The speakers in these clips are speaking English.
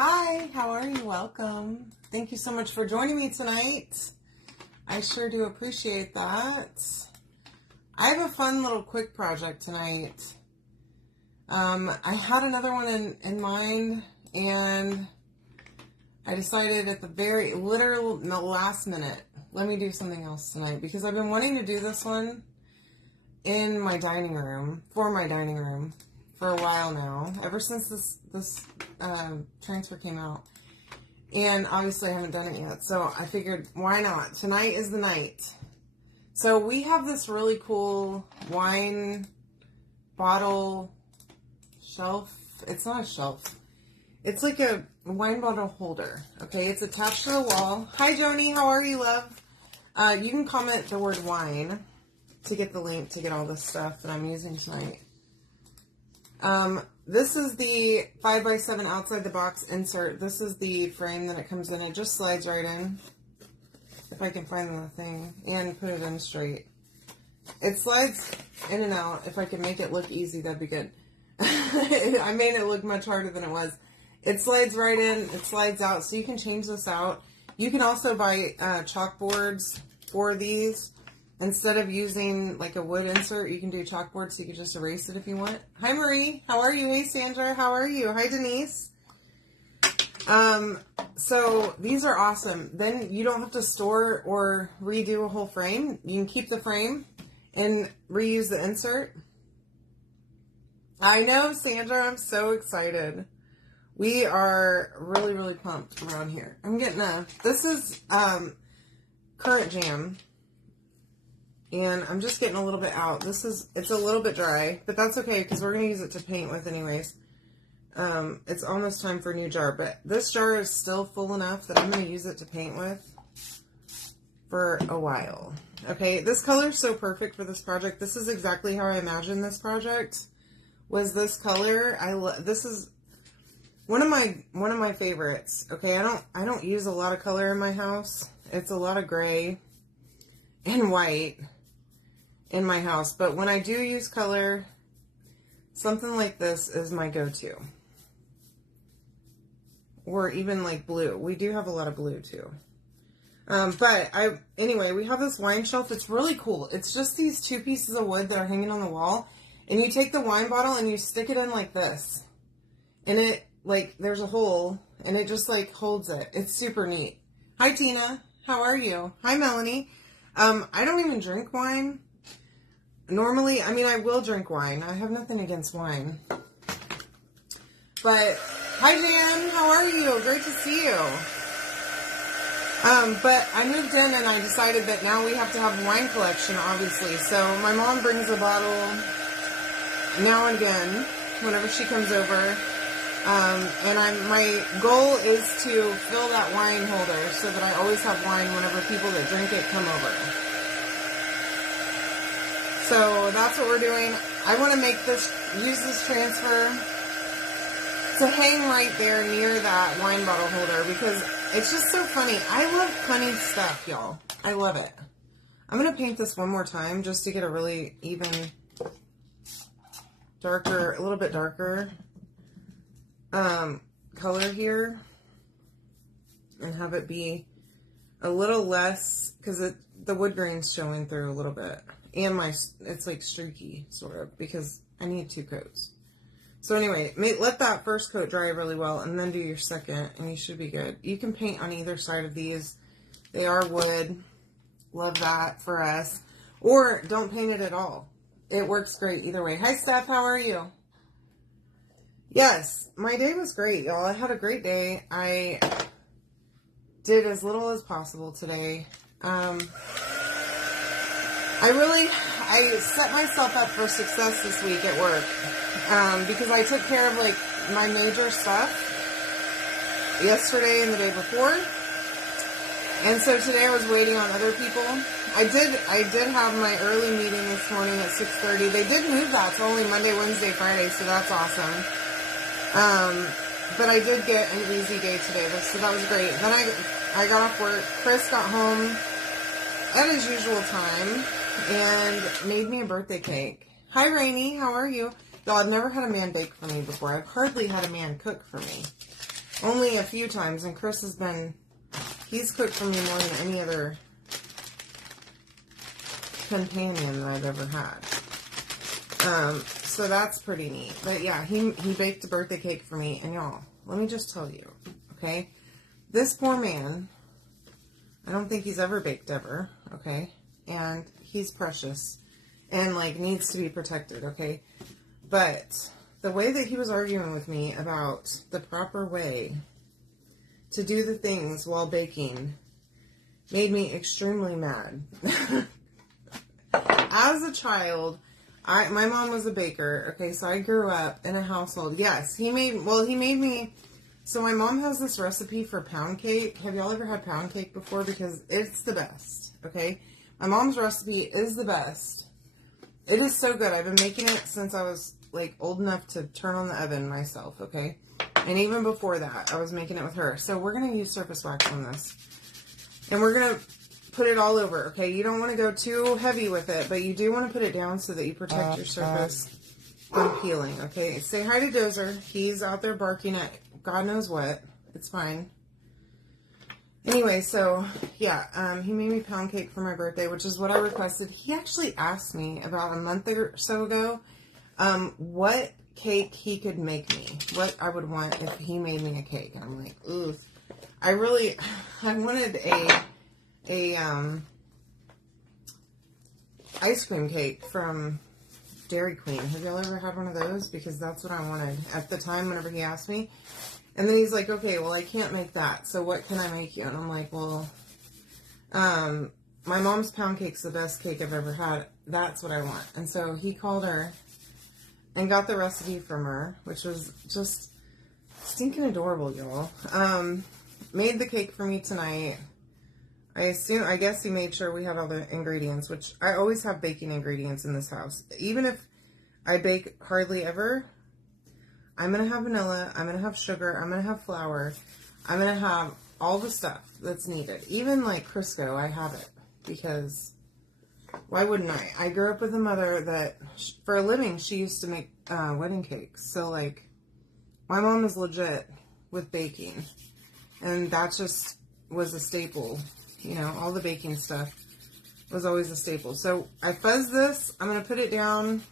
Hi, how are you? Welcome. Thank you so much for joining me tonight. I sure do appreciate that. I have a fun little quick project tonight. I had another one in mind, and I decided at the last minute, let me do something else tonight, because I've been wanting to do this one in my dining room, for a while now, ever since this transfer came out. And obviously I haven't done it yet, so I figured, why not? Tonight is the night. So we have this really cool wine bottle shelf. It's not a shelf. It's like a wine bottle holder. Okay, it's attached to the wall. Hi, Joni. How are you, love? You can comment the word wine to get the link to get all this stuff that I'm using tonight. This is the 5x7 outside the box insert. This is the frame that it comes in. It just slides right in. If I can find the thing and put it in straight. It slides in and out. If I can make it look easy, that'd be good. I made it look much harder than it was. It slides right in. It slides out. So you can change this out. You can also buy chalkboards for these. Instead of using like a wood insert, you can do chalkboard, so you can just erase it if you want. Hi, Marie. How are you? Hey, Sandra. How are you? Hi, Denise. So these are awesome. Then you don't have to store or redo a whole frame. You can keep the frame and reuse the insert. I know, Sandra. I'm so excited. We are really, really pumped around here. I'm getting this is currant jam. And I'm just getting a little bit out. It's a little bit dry, but that's okay because we're going to use it to paint with anyways. It's almost time for a new jar, but this jar is still full enough that I'm going to use it to paint with for a while. Okay, this color is so perfect for this project. This is exactly how I imagined this project. Was this color? This is one of my favorites. Okay, I don't use a lot of color in my house. It's a lot of gray and white in my house, but when I do use color, something like this is my go-to. Or even like blue. We do have a lot of blue too. Anyway, we have this wine shelf. It's really cool. It's just these two pieces of wood that are hanging on the wall, and you take the wine bottle and you stick it in like this, and it like there's a hole, and it just like holds it. It's super neat. Hi, Tina. How are you? Hi, Melanie. I don't even drink wine. Normally, I mean, I will drink wine. I have nothing against wine. But, hi, Jan. How are you? Great to see you. But I moved in and I decided that now we have to have a wine collection, obviously. So my mom brings a bottle now and again whenever she comes over. And my goal is to fill that wine holder so that I always have wine whenever people that drink it come over. So that's what we're doing. I want to use this transfer to hang right there near that wine bottle holder because it's just so funny. I love punny stuff, y'all. I love it. I'm going to paint this one more time just to get a really even, darker, a little bit darker color here, and have it be a little less, because the wood grain's showing through a little bit, and it's like streaky sort of, because I need 2 coats. So anyway, let that first coat dry really well, and then do your second, and you should be good. You can paint on either side of these. They are wood. Love that for us. Or don't paint it at all. It works great either way. Hi, Steph. How are you? Yes, my day was great, y'all. I had a great day. I did as little as possible today. I set myself up for success this week at work because I took care of like my major stuff yesterday and the day before. And so today I was waiting on other people. I did have my early meeting this morning at 6:30. They did move that to only Monday, Wednesday, Friday, so that's awesome. But I did get an easy day today, so that was great. Then I got off work. Chris got home at his usual time and made me a birthday cake. Hi, Rainey. How are you? Y'all, I've never had a man bake for me before. I've hardly had a man cook for me. only a few times, and Chris he's cooked for me more than any other companion that I've ever had. So that's pretty neat. But yeah, he baked a birthday cake for me, and y'all, let me just tell you, okay? This poor man, I don't think he's ever baked ever, okay? And he's precious and, like, needs to be protected, okay? But the way that he was arguing with me about the proper way to do the things while baking made me extremely mad. As a child, my mom was a baker, okay, so I grew up in a household. Yes, he made me, so my mom has this recipe for pound cake. Have y'all ever had pound cake before? Because it's the best, okay? My mom's recipe is the best. It is so good. I've been making it since I was, like, old enough to turn on the oven myself, okay? And even before that, I was making it with her. So we're going to use surface wax on this. And we're going to put it all over, okay? You don't want to go too heavy with it, but you do want to put it down so that you protect your surface from peeling, okay? Say hi to Dozer. He's out there barking at God knows what. It's fine. Anyway, so, yeah, he made me pound cake for my birthday, which is what I requested. He actually asked me about a month or so ago what cake he could make me, what I would want if he made me a cake. And I'm like, ooh, I wanted a ice cream cake from Dairy Queen. Have y'all ever had one of those? Because that's what I wanted at the time whenever he asked me. And then he's like, okay, well, I can't make that, so what can I make you? And I'm like, well, my mom's pound cake's the best cake I've ever had. That's what I want. And so he called her and got the recipe from her, which was just stinking adorable, y'all. Made the cake for me tonight. I guess he made sure we had all the ingredients, which I always have baking ingredients in this house. Even if I bake hardly ever, I'm going to have vanilla, I'm going to have sugar, I'm going to have flour, I'm going to have all the stuff that's needed. Even like Crisco, I have it because why wouldn't I? I grew up with a mother that, for a living, she used to make wedding cakes. So, like, my mom is legit with baking. And that just was a staple. You know, all the baking stuff was always a staple. So, I fuzzed this. I'm going to put it down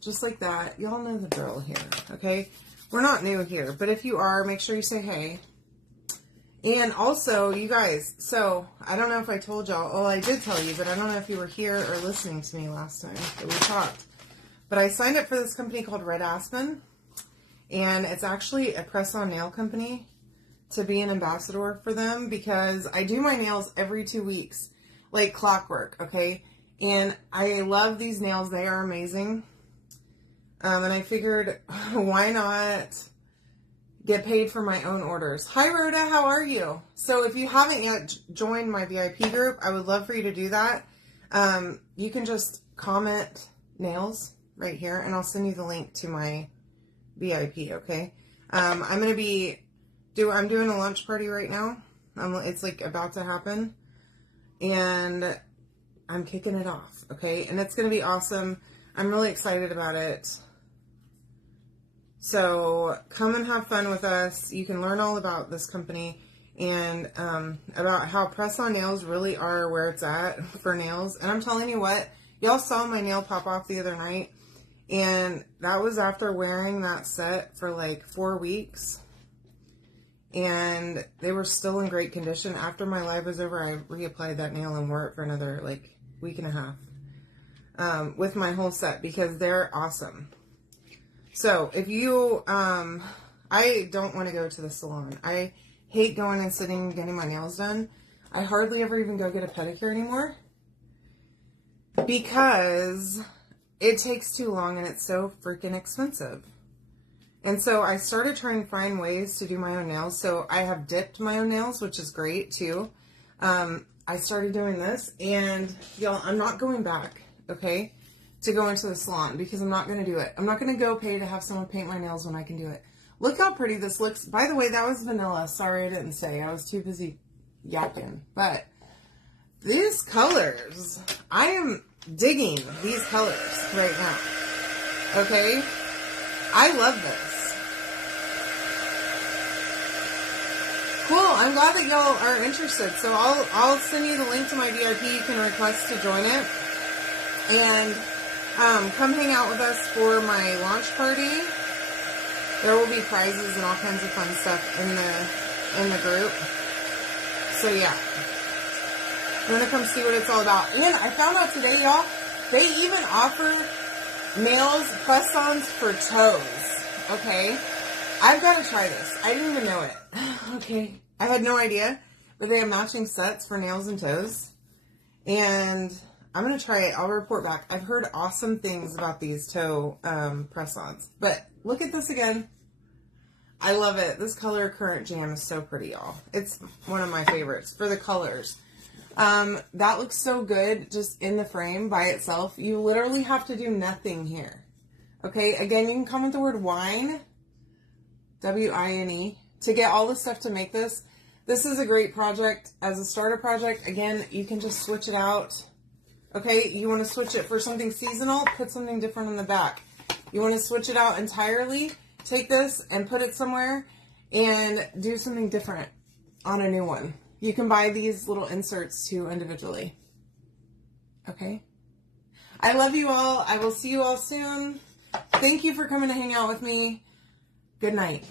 just like that. Y'all know the drill here, okay? We're not new here. But if you are, make sure you say hey. And also, you guys, so, I don't know if I told y'all, oh, I did tell you, but I don't know if you were here or listening to me last time that we talked. But I signed up for this company called Red Aspen, and it's actually a press-on nail company to be an ambassador for them because I do my nails every 2 weeks, like clockwork, okay? And I love these nails. They are amazing. And I figured, why not get paid for my own orders? Hi, Rhoda. How are you? So if you haven't yet joined my VIP group, I would love for you to do that. You can just comment nails right here, and I'll send you the link to my VIP, okay? I'm doing a lunch party right now. It's like about to happen, and I'm kicking it off, okay? And it's going to be awesome. I'm really excited about it. So come and have fun with us. You can learn all about this company and about how press-on nails really are where it's at for nails. And I'm telling you what, y'all saw my nail pop off the other night, and that was after wearing that set for like 4 weeks. And they were still in great condition. After my live was over, I reapplied that nail and wore it for another like week and a half with my whole set because they're awesome. So if you, I don't want to go to the salon. I hate going and sitting and getting my nails done. I hardly ever even go get a pedicure anymore because it takes too long and it's so freaking expensive. And so I started trying to find ways to do my own nails. So I have dipped my own nails, which is great too. I started doing this, and y'all, I'm not going back, okay, to go into the salon because I'm not going to do it. I'm not going to go pay to have someone paint my nails when I can do it. Look how pretty this looks. By the way, that was vanilla. Sorry I didn't say. I was too busy yakking. But these colors, I am digging these colors right now, okay? I love this. I'm glad that y'all are interested. So I'll send you the link to my VIP. You can request to join it. And come hang out with us for my launch party. There will be prizes and all kinds of fun stuff in the group. So yeah. I'm gonna come see what it's all about. And I found out today, y'all, they even offer nails press-ons for toes. Okay? I've got to try this. I didn't even know it. Okay. I had no idea. But they have matching sets for nails and toes. And I'm going to try it. I'll report back. I've heard awesome things about these toe press-ons. But look at this again. I love it. This color Current Jam is so pretty, y'all. It's one of my favorites for the colors. That looks so good just in the frame by itself. You literally have to do nothing here. Okay, again, you can comment the word wine, W-I-N-E, to get all the stuff to make this. This is a great project as a starter project. Again, you can just switch it out. Okay, you want to switch it for something seasonal, put something different in the back. You want to switch it out entirely, take this and put it somewhere and do something different on a new one. You can buy these little inserts too individually. Okay? I love you all. I will see you all soon. Thank you for coming to hang out with me. Good night.